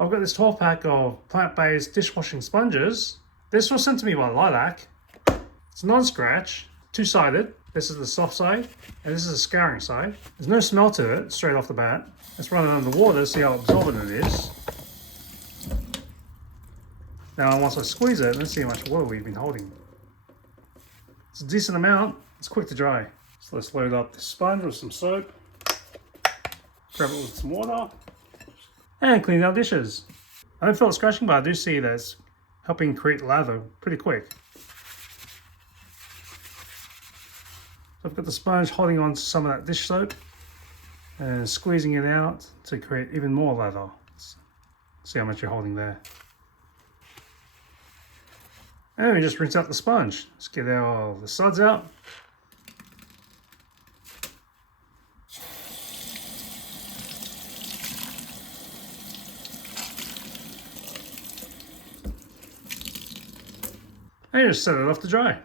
I've got this 12 pack of plant-based dishwashing sponges. This was sent to me by Lilac. It's non-scratch, two-sided. This is the soft side, and this is the scouring side. There's no smell to it straight off the bat. Let's run it under water, see how absorbent it is. Now once I squeeze it, let's see how much water we've been holding. It's a decent amount. It's quick to dry. So let's load up the sponge with some soap. Grab it with some water. And clean our dishes. I don't feel it scratching, but I do see that it's helping create lather pretty quick. So I've got the sponge holding on to some of that dish soap and squeezing it out to create even more lather. Let's see how much you're holding there. And we just rinse out the sponge. Let's get the suds out. And just set it off to dry.